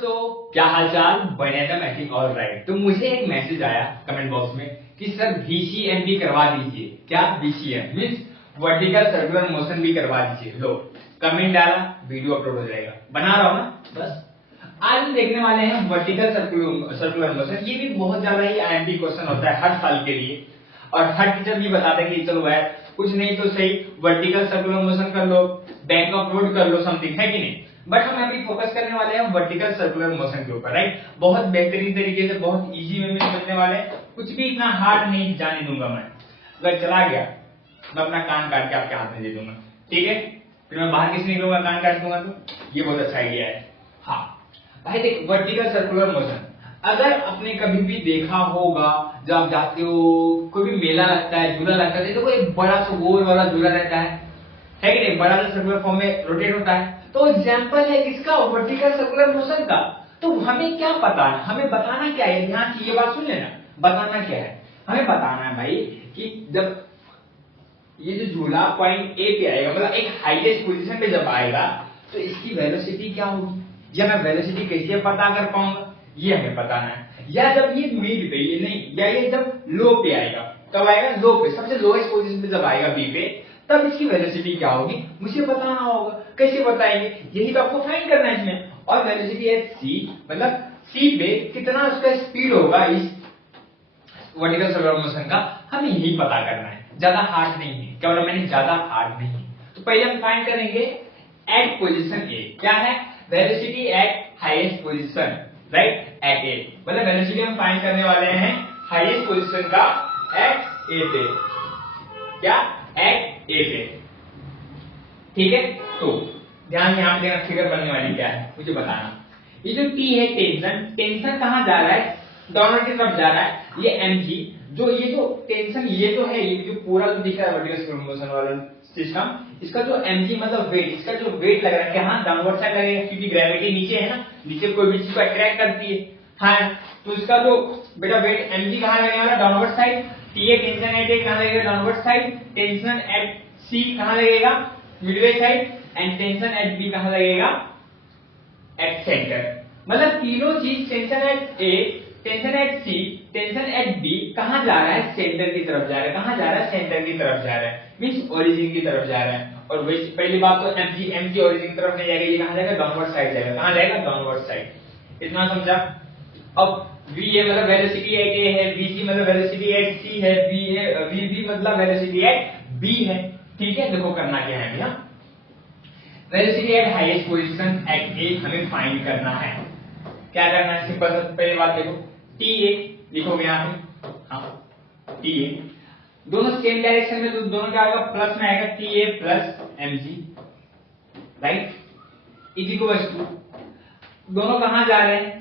दोस्तों, क्या हालचाल? बढ़िया था मैथिंग ऑल राइट। तो मुझे एक मैसेज आया कमेंट बॉक्स में कि सर VCM भी करवा दीजिए। क्या VCM means vertical circular motion भी करवा दीजिए। लो कमेंट डाला, वीडियो अपलोड हो जाएगा, बना रहा हूं ना बस। आज हम देखने वाले हैं वर्टिकल सर्कुलर मोशन। ये भी बहुत ज्यादा ही IMP क्वेश्चन होता है हर साल के लिए, और हर टीचर भी बताते हैं कि चलो यार कुछ नहीं तो सही वर्टिकल सर्कुलर मोशन कर लो, बैंक ऑफ रोड कर लो, समथिंग, है कि नहीं। बट हम अभी फोकस करने वाले हैं वर्टिकल सर्कुलर मोशन के ऊपर, राइट। बहुत बेहतरीन तरीके से, बहुत इजी वे में समझने वाले हैं, कुछ भी इतना हार्ड नहीं जाने दूंगा मैं। अगर चला गया मैं अपना कान काट के आपके हाथ में दे दूंगा, ठीक है। फिर मैं बाहर किसी निकलूंगा, कान काट दूंगा, तो ये बहुत अच्छा आइडिया है। हाँ भाई देख, वर्टिकल सर्कुलर मोशन अगर आपने कभी भी देखा होगा, जब आप जाते हो कोई भी मेला लगता है, झूला लगता है, तो कोई बड़ा सा गोल वाला झूला रहता है कि नहीं, बड़ा सा सर्कुलर फॉर्म में रोटेट होता है। तो एग्जांपल है किसका? वर्टिकल सर्कुलर मोशन का। तो हमें क्या बताना, हमें बताना क्या है, ध्यान से ये बात सुन लेना। बताना क्या है, हमें बताना है भाई कि जब ये जो झूला पॉइंट ए पे आएगा, मतलब एक हाईएस्ट पोजीशन पे जब आएगा, तो इसकी वेलोसिटी क्या होगी, या मैं वेलोसिटी कैसे पता कर पाऊंगा, ये हमें बताना है। या जब ये मिड पे, ये नहीं, या ये जब लो पे आएगा, कब आएगा? लो पे, सबसे लोएस्ट पोजीशन पे जब आएगा बी पे, तब इसकी वेलोसिटी क्या होगी मुझे बताना होगा। कैसे बताएंगे, यही तो आपको फाइंड करना है इसमें। और वेलोसिटी एट सी, मतलब सी पे कितना उसका स्पीड होगा इस वर्टिकल सर्कुलर मोशन का, हमें यही पता करना है। ज्यादा हार्ड नहीं है, क्या बोला मैंने? ज्यादा हार्ड नहीं है। तो पहले हम फाइंड करेंगे एट पोजीशन ए। क्या है? Velocity at highest position, right, at A. मतलब वेलोसिटी हम फाइंड करने वाले हैं हाईएस्ट पोजीशन का एट ए पे। क्या? एट ए पे, ठीक है। तो ध्यान यहां पे देना, फिगर बनने वाली क्या है मुझे बताना। ये जो टी है टेंशन, टेंशन कहां जा रहा है? डाउनवर्ड की तरफ जा रहा है। ये mg, जो ये जो टेंशन ये तो है, ये जो पूरा जो दिख रहा है वर्टिकल सर्कुलर मोशन वाला सिस्टम, इसका जो mg मतलब वेट, इसका जो वेट लग रहा है कहां? डाउनवर्ड साइड लगेगा, क्योंकि ग्रेविटी नीचे है ना, नीचे कोई भी चीज को अट्रैक्ट करती है। हाँ, तो इसका जो बेटा वेट mg कहां लगने वाला? Downward side. T tension at A कहां लगेगा? Downward side. Tension at C कहां लगेगा? Midway side. And tension at B कहां लगेगा? At centre. मतलब तीनों चीज, tension at A, tension at C, tension at B कहां जा रहा है? सेंटर की तरफ जा रहा है। कहां जा रहा है? सेंटर की तरफ जा रहा है, मींस ओरिजिन की तरफ जा रहा है। और वैसे पहली बात तो mg ओरिजिन की तरफ नहीं जाएगा, ये कहां जाएगा? डाउनवर्ड साइड जाएगा। कहां जाएगा? Downward side. इतना समझा? अब va मतलब वेलोसिटी एट ए है, vc मतलब वेलोसिटी एट सी है, vb मतलब वेलोसिटी एट b है, ठीक है। देखो करना क्या है भैया, velocity at highest position at A हमें फाइंड करना है। क्या करना है? सिंपल सा, पहली बात देखो, टी ए लिखोगे यहाँ पे, हाँ टी ए, दोनों सेम डायरेक्शन में, तो दोनों क्या आएगा? प्लस में आएगा, T A plus mg, right, is equal to, दोनों कहां जा रहे हैं?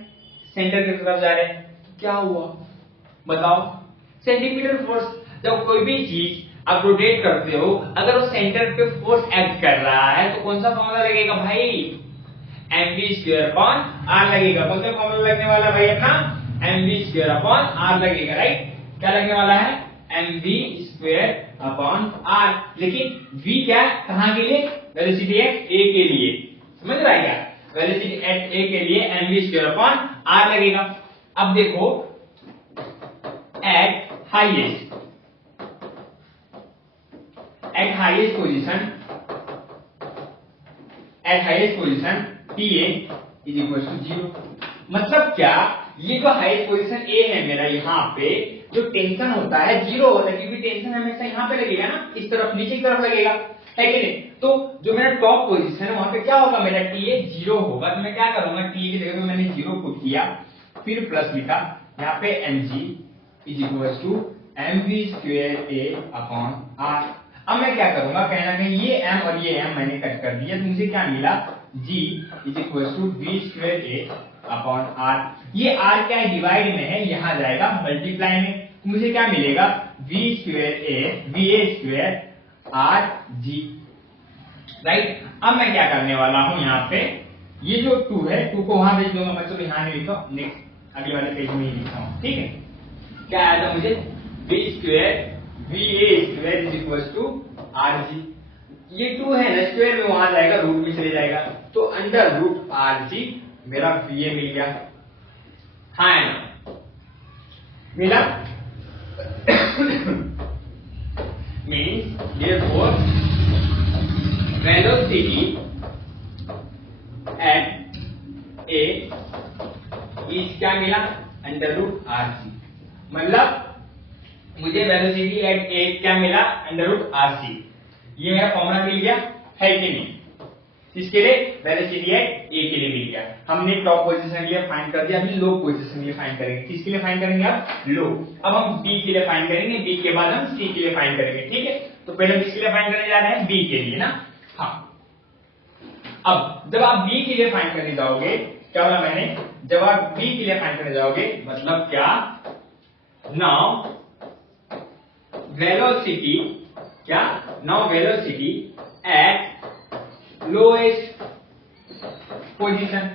सेंटर की तरफ जा रहे हैं। तो क्या हुआ बताओ? Centimetre force. जब कोई भी चीज आप रोटेट करते हो, अगर वो सेंटर पे फोर्स एक्ट कर रहा है, तो कौन सा फॉर्मूला लगेगा भाई? mv²/r लगेगा। कौन सा फॉर्मूला लगने वाला भाई अपना? mv²/r लगेगा, राइट। क्या लगने वाला है? mv²/r। लेकिन v क्या? कहां के लिए? वेलोसिटी एट ए के लिए, समझ रहा है क्या? वेलोसिटी एट ए के लिए mv²/r लगेगा। अब देखो at highest position TA is equal to 0। मतलब क्या? ये जो हाईएस्ट पोजीशन A है मेरा, यहाँ पे जो टेंशन होता है 0 होता है, क्योंकि टेंशन हमेशा यहाँ पे लगेगा ना, इस तरफ, नीचे की तरफ लगेगा, है कि नहीं। तो जो मेरा टॉप पोजीशन है वहां पे क्या होगा? मेरा TA 0 होगा। तो मैं क्या करूंगा, TA की जगह पे मैंने 0 पुट किया, फिर प्लस लिखा, यहाँ पे mg is equal to mv²/r। अब मैं क्या करूंगा, कहना कहीं ये m और ये m मैंने कट कर दिया, तो मुझे क्या मिला? g is equal to v²/r। ये r क्या है? डिवाइड में है, यहां जाएगा मल्टीप्लाई में, तो मुझे क्या मिलेगा? va²/rg, right. अब मैं क्या करने वाला हूं, यहाँ पे ये जो 2 है, 2 को वहां भेज दूंगा, बच्चों यहाँ नहीं लिखा, नेक्स्ट अगले वाले पेज में ही लिखता हूं, ठीक है। क्या आया था मुझे? va² is equal to rg। ये 2 है ना, स्क्वायर में वहां जाएगा, रूट में चले जाएगा, तो अंडर रूट rg मेरा VA मिल गया, हाँ है ना, मिला। Means therefore velocity at A इस क्या मिला, √RC। मतलब मुझे वेलोसिटी एट ए क्या मिला, √RC। ये मेरा फॉर्मूला मिल गया, है कि नहीं? किसके लिए? वेलोसिटी एट ए के लिए मिल गया। हमने टॉप पोजीशन के लिए फाइंड कर दिया, अभी लो पोजीशन के लिए फाइंड करेंगे। किसके लिए फाइंड करेंगे? अब लो। अब हम बी के लिए फाइंड करेंगे, बी के बाद हम सी के लिए फाइंड करेंगे, ठीक है? तो पहले हम किसके लिए फाइंड करने जा रहे हैं? बी के लिए ना। हाँ, अब जब आप बी के लिए फाइंड करने जाओगे, क्या बोला मैंने? जब आप बी के लिए फाइंड करने जाओगे मतलब क्या? नाउ वेलोसिटी क्या? Now velocity at lowest position,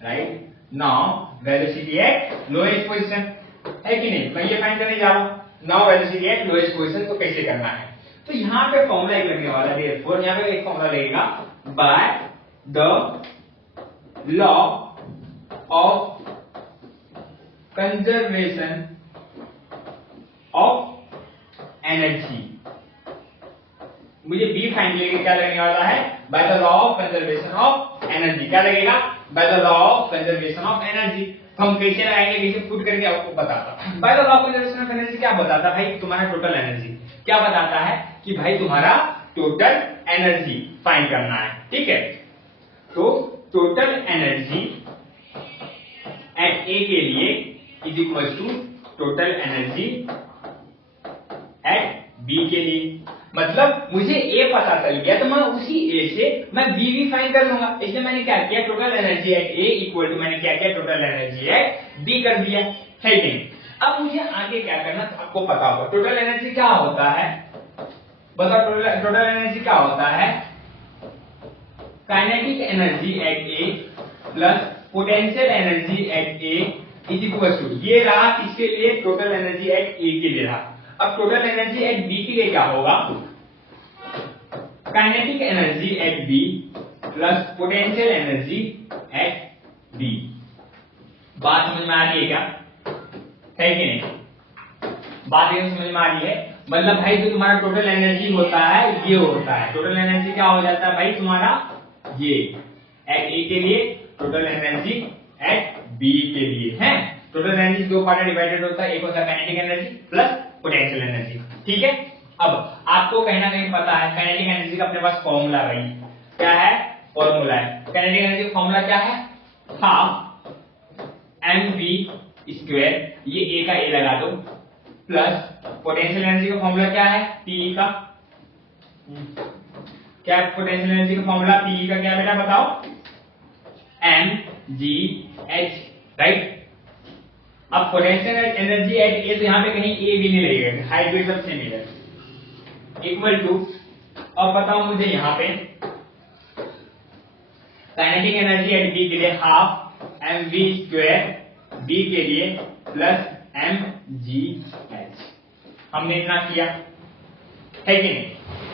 right? Now velocity at lowest position, है कि नहीं? मैं ये फाइंड करने जा रहा हूं। Now velocity at lowest position को कैसे करना है? तो यहां पे फॉर्मूला एक लगने वाला है, देयरफॉर यहां पे एक फॉर्मूला लगेगा bye the law of conservation of energy. मुझे बी फाइंड करने क्या लगने वाला है? Bye the law of conservation of energy. क्या लगेगा? Bye the law of conservation of energy. हम कैसे लगाएंगे, कैसे पुट करके आपको बताता। Bye the law of conservation of energy क्या बताता भाई? तुम्हारा टोटल एनर्जी क्या बताता है कि भाई तुम्हारा टोटल एनर्जी फाइंड करना है, ठीक है? तो टोटल एनर्जी एट ए के लिए is equal to total energy at B के लिए। मतलब मुझे ए पता चल गया तो मैं उसी ए से मैं बी भी फाइंड कर लूंगा। इसलिए मैंने क्या किया? Total energy at A equal to मैंने क्या किया? टोटल एनर्जी एट बी कर दिया, है कि नहीं? अब मुझे आगे क्या करना था आपको पता होगा। टोटल एनर्जी क्या होता है? बताओ, टोटल एनर्जी क्या होता है? Kinetic energy at A plus potential energy at A is equal to, ये रहा किसके लिए? टोटल एनर्जी एट ए के लिए रहा। अब टोटल एनर्जी एट बी के लिए क्या होगा? Kinetic energy at B plus potential energy at B. बात समझ में आ रही है क्या? है कि नहीं? बात ये समझ में आ रही है? मतलब भाई जो तुम्हारा टोटल एनर्जी होता है ये होता है, टोटल एनर्जी क्या हो जाता है भाई तुम्हारा? ये एट ए के लिए, टोटल एनर्जी एट बी के लिए है। टोटल एनर्जी दो पार्ट में डिवाइडेड होता है, एक होता है kinetic energy plus potential energy, ठीक है? अब आपको कहीं ना कहीं पता है काइनेटिक एनर्जी का अपने पास फॉर्मूला भाई क्या है? फॉर्मूला है काइनेटिक एनर्जी का फॉर्मूला क्या है? हाफ mv स्क्वायर, ये ए का ए लगा दो, प्लस पोटेंशियल एनर्जी का फॉर्मूला क्या है? पी का क्या? पोटेंशियल एनर्जी का फॉर्मूला पी का क्या बेटा बताओ? mgh, right? अब पोटेंशियल एनर्जी एट ए, तो यहां पे कहीं ए भी नहीं लगेगा, हाइट वेट सब सेम है, इक्वल टू, अब बताओ मुझे यहां पे काइनेटिक एनर्जी एट बी के लिए हाफ mv स्क्वायर, बी के लिए प्लस mgh। हमने इतना किया, है कि नहीं?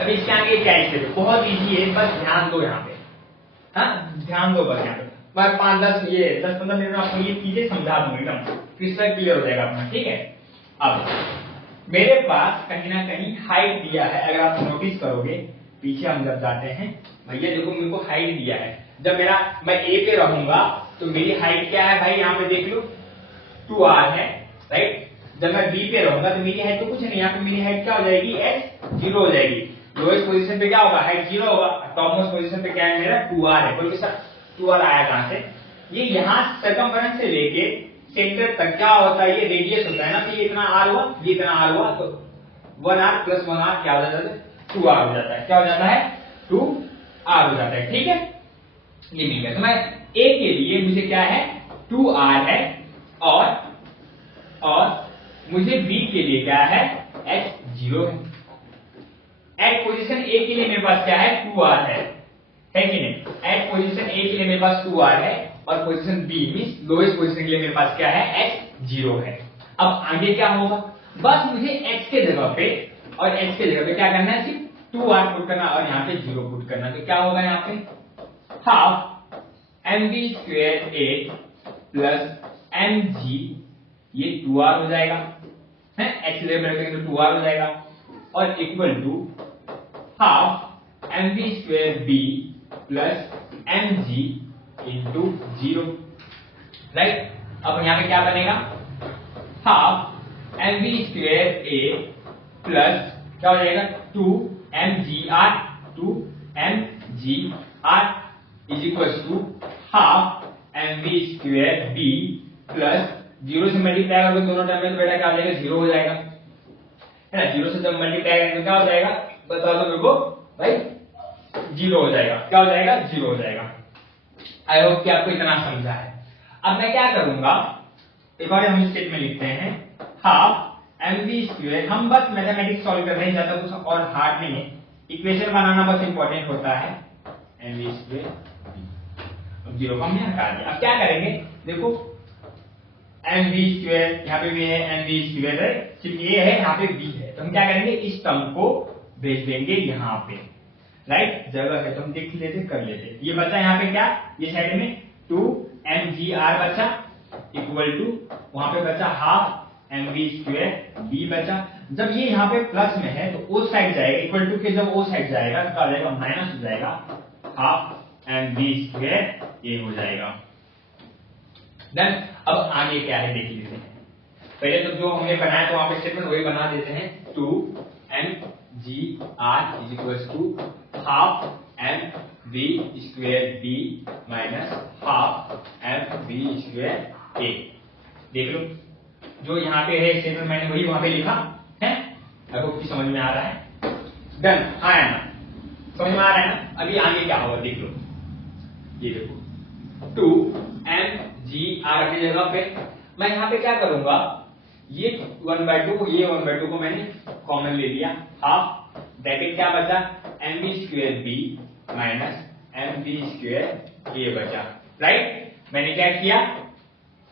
अब इसके आगे क्या है? बहुत इजी है, बस ध्यान दो यहाँ पे, हाँ ध्यान दो बस यहाँ पे। मैं 10-15 मिनट में आपको ये चीजें समझा दूंगा, एकदम क्रिस्टल क्लियर हो जाएगा अपना, ठीक है? अब मेरे पास कहीं ना कहीं हाइट दिया है, अगर आप नोटिस करोगे पीछे हम जब जाते हैं, भैया देखो मेरे को हाइट दिया है। जब मैं ए पे रहूंगा तो मेरी हाइट क्या है भाई? यहाँ पे देख लो 2r है, राइट? जब मैं बी पे रहूंगा तो मेरी हाइट तो कुछ नहीं, यहाँ पे मेरी हाइट क्या हो जाएगी? h 0 हो जाएगी। लोएस्ट पोजीशन पे क्या होगा? हाइट 0 होगा। टॉप मोस्ट पोजीशन पे क्या है मेरा? 2r है। कोई किसका 2r आया कहां से? ये यहाँ सर्कमफेरेंस से लेके सेंटर तक क्या होता है? ये रेडियस होता है ना, कि ये इतना r हुआ, ये इतना r हुआ, तो 1r प्लस 1r क्या हो जाता है? 2r हो जाता है। क्या हो जाता है? 2r हो जाता है, ठीक है? ये मिल गया। तो मैं a के लिए मुझे क्या है? 2r है, और मुझे b के लिए क्या है? h 0 है। एट पोजीशन ए के लिए मेरे पास क्या है? 2r है कि नहीं? एट पोजीशन ए के लिए मेरे पास 2r है, और position B means lowest position के लिए मेरे पास क्या है? h 0 है। अब आगे क्या होगा? बस मुझे h के जगह पे और h के जगह पे क्या करना है? सिर्फ 2r पुट करना और यहाँ पे 0 पुट करना। तो क्या होगा यहाँ पे? Half M B square A plus M जी, ये 2r हो जाएगा है, एक्स रखेंगे तो 2r हो जाएगा, और equal to half M B square B plus M G into 0, right. अब यहां पे क्या बनेगा, half M B square A plus क्या हो जाएगा 2mgr, 2mgr is equal to half M B square B plus 0 से मल्टीप्लाई करोगे दोनों टर्म में तो बेटा क्या हो जाएगा 0 हो जाएगा, है ना। 0 से जब मल्टीप्लाई करेंगे तो क्या हो जाएगा, बता दो मेरे को भाई, 0 हो जाएगा। क्या हो जाएगा, 0 हो जाएगा। आई होप कि आपको इतना समझा है। अब मैं क्या करूंगा, एक और हम स्टेटमेंट लिखते हैं, हाफ एम बी स्क्वेयर, हम बस मैथमेटिक्स सॉल्व कर रहे हैं, ज्यादा कुछ और हार्ड नहीं है, इक्वेशन बनाना बस इंपॉर्टेंट होता है। एम बी स्क्वेयर, अब 0 को हमने हटा दिया। अब क्या करेंगे, देखो एम बी स्क्वेयर यहाँ पे भी है, एम बी स्क्वेयर है, सिर्फ ये है, यहाँ पे बी है, तो हम क्या करेंगे, इस टर्म को भेज देंगे यहाँ पे, राइट। जगह है तो हम देख लेते, कर लेते। ये बचा यहाँ पे क्या, ये साइड में 2mgr बचा, इक्वल टू वहां पे बचा half M B square B बचा। जब ये यहाँ पे प्लस में है तो उस साइड जाएगा, इक्वल टू के जब वो साइड जाएगा तो क्या हो जाएगा, माइनस हो जाएगा, हाफ एम बी स्क्वेयर ए हो जाएगा। देन अब आगे क्या है देख लेते हैं। पहले तो जो हमने बनाया तो वहां पे स्टेटमेंट वही बना देते हैं, 2mgr is equal to half M B square B minus half M B square A. देख लो जो यहाँ पे है स्टेटमेंट मैंने वही वहां पे लिखा है, आपको की समझ में आ रहा है। डन, आया ना, समझ में आ रहा है ना। अभी आगे क्या होगा देख लो, ये देखो 2mgr की जगह पे मैं यहाँ पे क्या करूंगा, ये 1/2 ये 1/2 को मैंने कॉमन ले लिया, हाफ ब्रैकेट क्या बचा, M B square B minus M B square A बचा, राइट। मैंने क्या किया,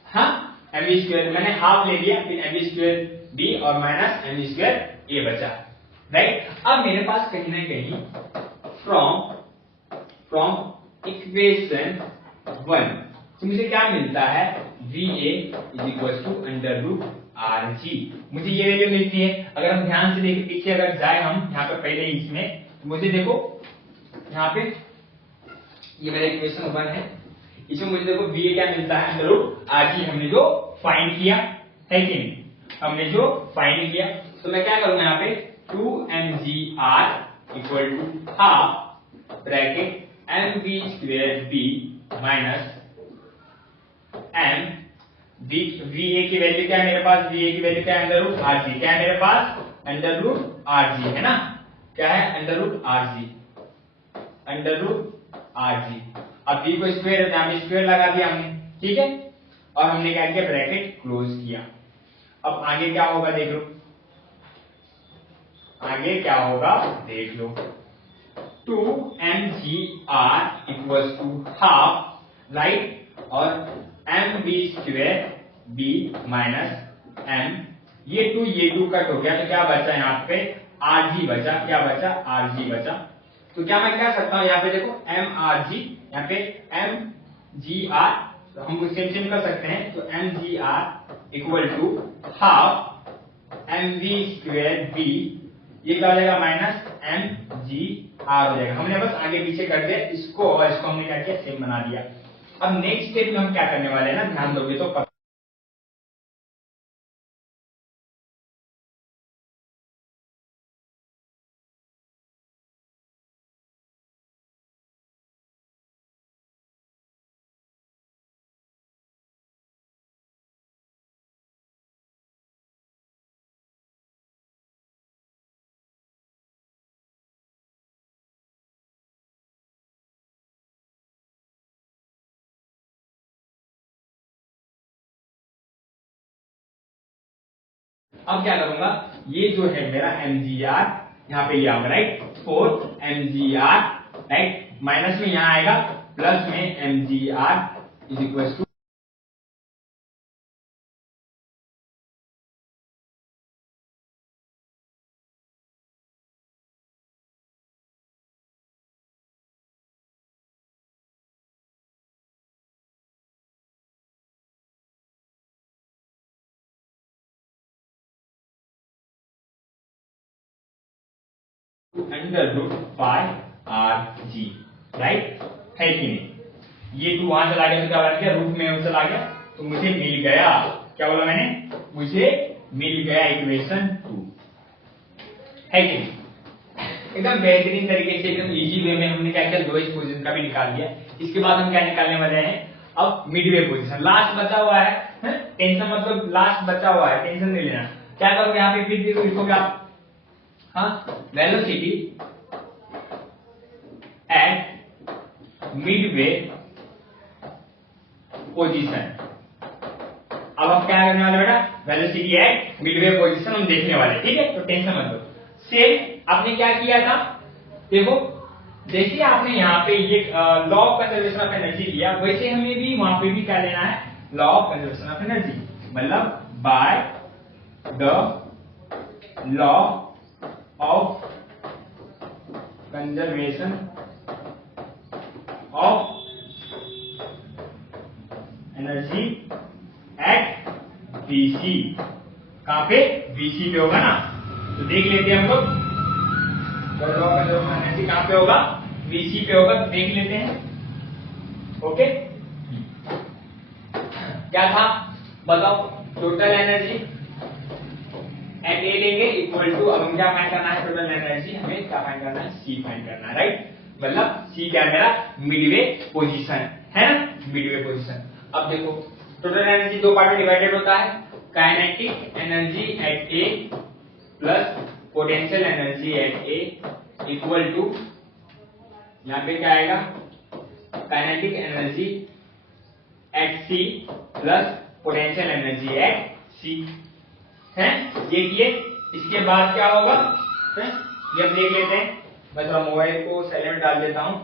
हाँ एम बी स्क्वेयर मैंने हाफ ले लिया, फिर एम बी स्क्वेयर बी और minus M B square A बचा, राइट। अब मेरे पास कहीं ना कहीं फ्रॉम इक्वेशन 1 तो मुझे क्या मिलता है, V A is equal to under root R G, मुझे ये वैल्यू मिलती है। अगर हम ध्यान से देखें पीछे अगर जाए हम यहाँ पे पहले ही इसमें, तो मुझे देखो यहाँ पे ये मेरा इक्वेशन 1 है, इसमें मुझे देखो वी ए क्या मिलता है, अंडर रूट आर जी, हमने जो फाइंड किया है कि नहीं, हमने जो फाइंड किया। तो मैं क्या करूंगा यहाँ पे 2mgr equal to half bracket M B square B minus M V A की वैल्यू क्या है मेरे पास, वी ए की वैल्यू क्या है, अंडर रूट आर जी, क्या है मेरे पास, अंडर रूट आर जी, है ना, क्या है, under root R G, under root R G. अब v को स्क्वायर है, यहां पे स्क्वायर लगा दिया हमने, ठीक है, और हमने क्या किया, ब्रैकेट क्लोज किया। अब आगे क्या होगा देख लो, आगे क्या होगा देख लो, 2mgr equals to half, right, और M B square B minus M, ये 2 कट हो गया तो क्या बचा यहाँ पे, आर जी बचा, क्या बचा, आर जी बचा। तो क्या मैं कह सकता हूं यहाँ पे देखो एम आर जी, यहाँ पे एम जी आर, तो हम कुछ चेंज कर सकते हैं, तो M G R equal to half M B square B, ये क्या हो जाएगा, माइनस एम जी आर हो जाएगा। हमने बस आगे पीछे कर दिया इसको, और इसको हमने क्या किया, सेम बना दिया। अब नेक्स्ट स्टेप में हम क्या करने वाले हैं ना, ध्यान दोगे तो पता अब क्या करूंगा, ये जो है मेरा mgr यहाँ पे लिया, राइट, 4mgr, राइट, माइनस में यहाँ आएगा, प्लस में mgr is equal to under root pi R G, right है कि नहीं? ये 2 वहां चला गया तो क्या बन गया, रूट में चला गया, तो मुझे मिल गया, क्या बोला मैंने, मुझे मिल गया इक्वेशन 2, है कि नहीं? एकदम बेहतरीन तरीके से, एकदम इजी वे में हमने क्या किया, लोएस्ट पोजीशन का भी निकाल दिया। इसके बाद हम क्या निकालने वाले हैं, अब मिडवे पोजीशन, लास्ट बचा हुआ है, टेंशन मतलब लास्ट बचा हुआ है, टेंशन नहीं लेना। क्या करोगे यहाँ पे, फिर लिखोगे आप, हाँ, वेलोसिटी एट मिडवे पोजीशन। अब हम क्या करने वाले बेटा, वेलोसिटी एट मिडवे पोजीशन हम देखने वाले, ठीक है? तो टेंशन मत लो। सेम आपने क्या किया था, देखो जैसे आपने यहाँ पे ये law of conservation of energy लिया, वैसे हमें भी वहां पे भी क्या लेना है, law of conservation of energy, मतलब by the law of conservation of energy at BC. कहां पे, बीसी पे होगा ना, तो देख लेते हैं हम लोग law of conservation of energy कहां पे होगा, बीसी पे होगा, तो देख लेते हैं। ओके, क्या था बताओ, टोटल एनर्जी एट ए लेंगे इक्वल टू, अब हम क्या फाइंड करना है, टोटल एनर्जी हमें क्या फाइंड करना है, सी फाइंड करना है, राइट? मतलब सी क्या है मेरा, मिडवे पोजीशन है ना, मिडवे पोजीशन। अब देखो टोटल एनर्जी दो पार्ट में डिवाइडेड होता है, kinetic energy at A plus potential energy at A equal to, यहाँ पे क्या आएगा, kinetic energy at C plus potential energy at C, है ये किए। इसके बाद क्या होगा, ये हम देख लेते हैं, मैं थोड़ा मोबाइल को साइलेंट डाल देता हूं।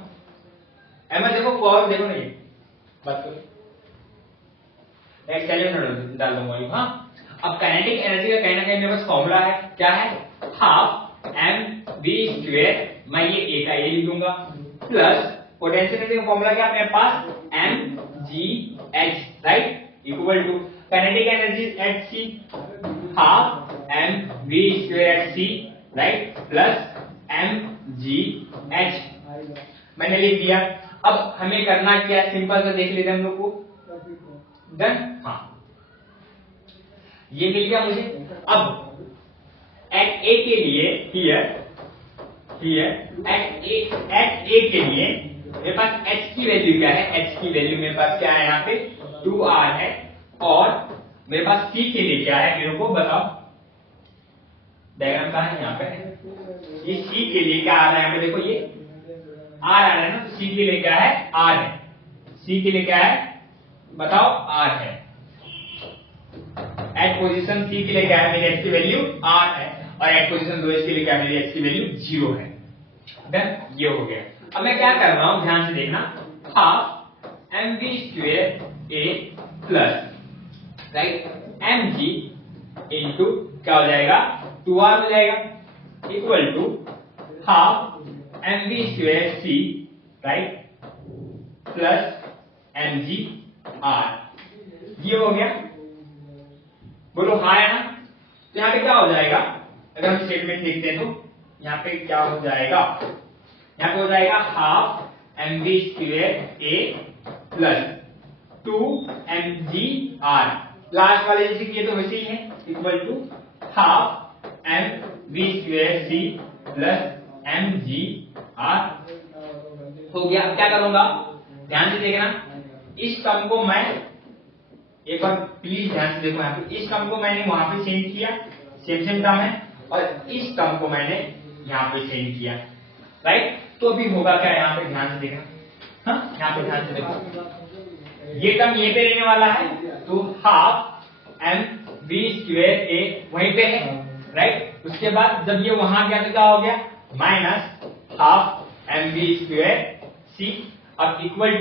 एमा देखो कॉल देखो, नहीं बात करो, साइलेंट डाल दो मोबाइल। हाँ, अब काइनेटिक एनर्जी का कहीं ना कहीं मेरे पास फॉर्मूला है, क्या है, हाफ एम वी स्क्वायर, मैं ये ए का ए लिख दूंगा, प्लस पोटेंशियल एनर्जी का फॉर्मूला क्या है मेरे पास, M G H, right, equal to kinetic energy at C, half M V square at C, right, plus M G H, मैंने लिख दिया। अब हमें करना क्या, सिंपल सा देख लेते हैं हम लोग को, डन, हाँ ये मिल गया मुझे। अब एट ए के लिए, एट ए के लिए मेरे पास h की वैल्यू क्या है, h की वैल्यू मेरे पास क्या है, यहाँ पे 2r है, और मेरे पास c के लिए क्या है, मेरे को बताओ, डायग्राम कहाँ है, यहाँ पे ये c के लिए क्या आ रहा है, यहाँ पे देखो ये r आ रहा है ना, तो c के लिए क्या है, r है, c के लिए क्या है बताओ, r है। एट पोजीशन c के लिए क्या है, मेरी h की वैल्यू r है, और एट पोजीशन लोएस्ट के लिए क्या है, मेरी h की वैल्यू 0 है। डन, ये हो गया। अब मैं क्या कर रहा हूं, ध्यान से देखना, half M V square A plus, right, M G into क्या हो जाएगा, 2r हो जाएगा, equal to half M V square C, right, plus M G R, ये हो गया, बोलो हाँ है ना। तो यहाँ पे क्या हो जाएगा, अगर हम स्टेटमेंट देखते हैं तो यहाँ पे क्या हो जाएगा, यहाँ पे हो जाएगा half M V square A plus 2 M G R, last वाले जैसे किए तो वैसे ही है, equal to half M V square C plus M G R, हो गया। अब क्या करूंगा, ध्यान से देखना, इस टर्म को मैं एक बार प्लीज ध्यान से देखो, यहाँ पे इस टर्म को मैंने वहां पे चेंज किया, सेम टर्म है, और इस टर्म को मैंने यहाँ पे चेंज किया, राइट, तो भी होगा क्या, यहाँ पे ध्यान से देखना, हाँ यहाँ पे ध्यान से देखो, ये टर्म ये पे रहने वाला है, तो हाफ एम वी स्क्वायर ए वहीं पे है, राइट, उसके बाद जब ये वहां गया तो क्या हो गया, minus half M V square C, अब इक्वल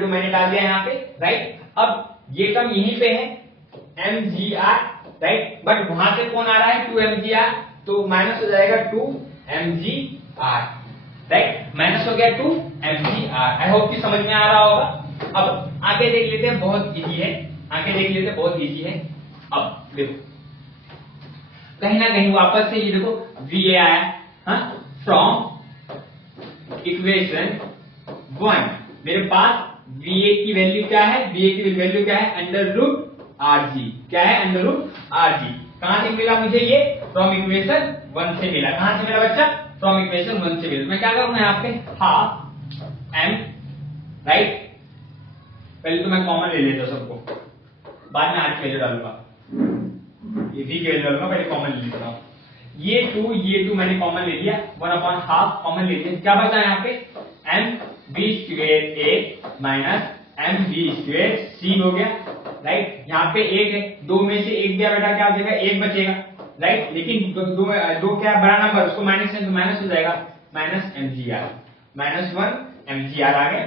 टू मैंने डाल दिया यहाँ पे, राइट। अब ये टर्म यहीं पे है M G R, right, but वहां से कौन आ रहा है, 2 एम जी आर, तो माइनस हो जाएगा 2 M G R, right, minus हो गया 2 M G R. I hope कि समझ में आ रहा होगा। अब आगे देख लेते हैं, बहुत इजी है, आगे देख लेते हैं, बहुत इजी है। अब देखो कहीं ना कहीं वापस से ये देखो वी ए आया, हाँ फ्रॉम इक्वेशन 1 मेरे पास VA की वैल्यू क्या है, VA की वैल्यू क्या है, अंडर रूट RG, क्या है, अंडर रूट RG। कहां से मिला मुझे ये, फ्रॉम इक्वेशन 1 से मिला। कहां से मिला बच्चा, फ्रॉम इक्वेशन 1 से मिला। मैं क्या करूंगा यहाँ पे, हाफ m, राइट, पहले तो मैं कॉमन ले लेता हूं सबको, बाद में R की वैल्यू डालूंगा, ये V की वैल्यू डालूंगा, पहले कॉमन ले लेता हूं। ये 2 मैंने कॉमन ले लिया, 1 हाफ कॉमन ले लिया, क्या बचा यहाँ पे, mv square a minus mv square c हो गया, राइट। यहाँ पे 1 है, 2 में से 1 गया बेटा, क्या हो जाएगा, 1 बचेगा, राइट। लेकिन दो क्या बड़ा नंबर, उसको माइनस है तो माइनस हो जाएगा, माइनस mgr, -1 mgr आ गया।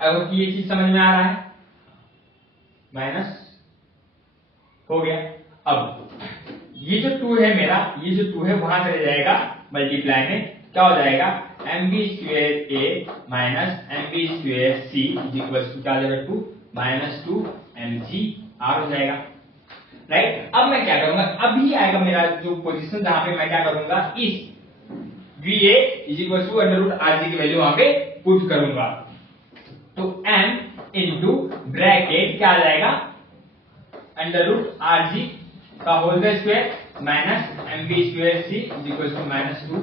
अब ये चीज समझ में आ रहा है, माइनस हो गया। अब ये जो 2 है मेरा, ये जो 2 है वहां चले जाएगा मल्टीप्लाई में, क्या हो जाएगा, mv square a minus mv square c equals to क्या हो जाएगा, 2 -2 mgr हो जाएगा, राइट। अब मैं क्या करूंगा, अभी आएगा मेरा जो पोजीशन जहां पे मैं क्या करूंगा, इस va equals to under root rg की वैल्यू वहां पे पुट करूंगा। तो m इंटू ब्रैकेट क्या आ जाएगा, अंडर रूट rg का whole square minus mv square c equals to -2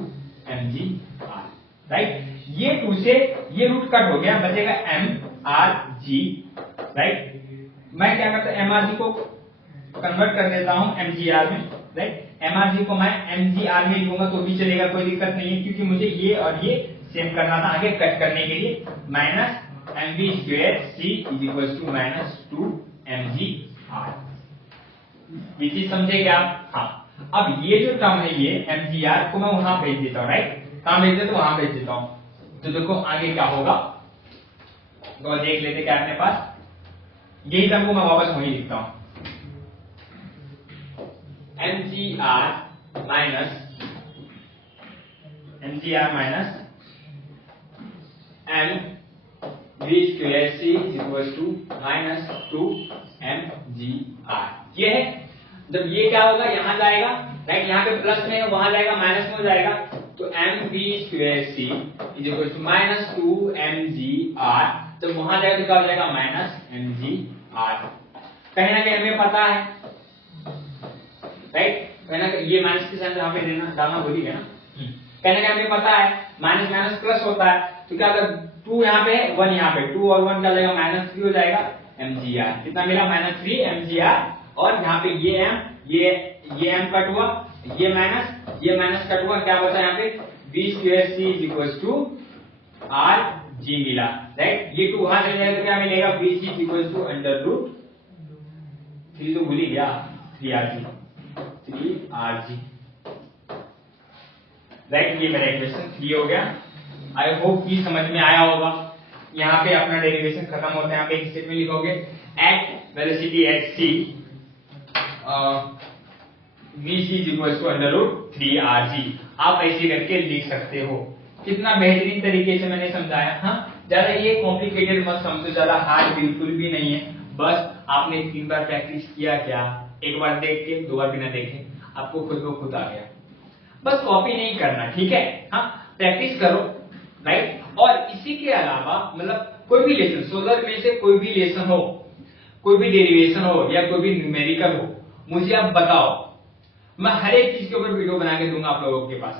mgr, right. ये 2 से ये रूट कट हो गया, बचेगा mrg, राइट। मैं क्या करता हूं, mrg को कन्वर्ट कर देता हूं mgr में, राइट। mrg को मैं mgr में लिखूंगा तो भी चलेगा, कोई दिक्कत नहीं है, क्योंकि मुझे ये और ये सेम करना था आगे कट करने के लिए। Minus mv square c equals to -2 mgr, ये चीज समझे क्या आप, हाँ। अब ये जो टर्म है ये mgr को मैं वहां भेज देता हूं, राइट, कहां भेज देता हूं, वहां भेज देता हूं। तो देखो आगे क्या होगा, तो देख लेते क्या अपने पास, यही टर्म को मैं वापस वहीं लिखता हूं, mgr minus mv square c equals to -2 mgr, ये है। जब ये क्या होगा, यहां जाएगा, राइट, यहाँ पे प्लस में है, वहां जाएगा माइनस में हो जाएगा, तो mv square c equals to -2 mgr, जब वहां जाएगा तो क्या हो जाएगा, -mgr। कहीं ना कहीं हमें पता है, राइट, कहीं ना कहीं ये माइनस के साथ यहाँ पे डालना भूल गया ना, कहीं ना कहीं हमें पता है माइनस माइनस प्लस होता है, तो क्या अगर 2 यहाँ पे 1 यहाँ पे, 2 और 1 क्या हो जाएगा, -3 हो जाएगा mgr, कितना मिला, -3 mgr। और यहाँ पे ये m, ये m कट हुआ, ये माइनस कट हुआ, क्या बचा यहाँ पे, v square c equals to rg मिला, राइट। ये 2 वहां चले जाएगा तो क्या मिलेगा, vc equals to under root 3, तो भूल ही गया, 3rg, राइट। ये मेरा इक्वेशन 3 हो गया। आई होप कि समझ में आया होगा। यहाँ पे अपना डेरिवेशन खत्म होता है, यहाँ पे एक स्टेप में लिखोगे at velocity at c vc equals to under root 3rg, आप ऐसे करके लिख सकते हो। कितना बेहतरीन तरीके से मैंने समझाया, हाँ। ज्यादा ये कॉम्प्लिकेटेड मत समझो, ज्यादा हार्ड बिल्कुल भी नहीं है, बस आपने 3 बार प्रैक्टिस किया, क्या एक बार देख के 2 बार बिना देखे आपको खुद को खुद आ गया। बस कॉपी नहीं करना, ठीक है, हाँ, प्रैक्टिस करो, राइट। और इसी के अलावा मतलब कोई भी लेसन, सोलर में से कोई भी लेसन हो, कोई भी डेरिवेशन हो या कोई भी न्यूमेरिकल हो, मुझे आप बताओ, मैं हर एक चीज के ऊपर वीडियो बना के दूंगा आप लोगों के पास।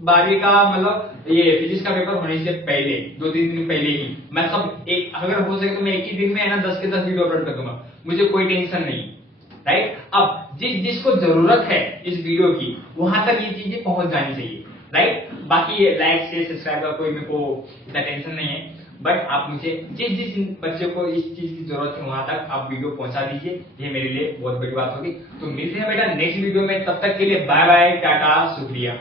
12वीं का मतलब ये फिजिक्स का पेपर होने से पहले 2-3 दिन पहले ही मैं सब एक, अगर हो सके तो मैं एक ही दिन में है ना 10 के 10 वीडियो अपलोड कर दूंगा, मुझे कोई टेंशन नहीं, राइट। अब जिसको जरूरत है इस वीडियो की, वहां तक ये चीजें पहुंच जानी चाहिए, राइट। बाकी लाइक से सब्सक्राइब का कोई मेरे को इतना टेंशन नहीं है, बट आप मुझे जिस बच्चे को इस चीज की जरूरत है वहां तक आप वीडियो पहुंचा दीजिए, ये मेरे लिए बहुत बड़ी बात होगी। तो मिलते हैं बेटा नेक्स्ट वीडियो में, तब तक के लिए बाय बाय, टाटा, शुक्रिया।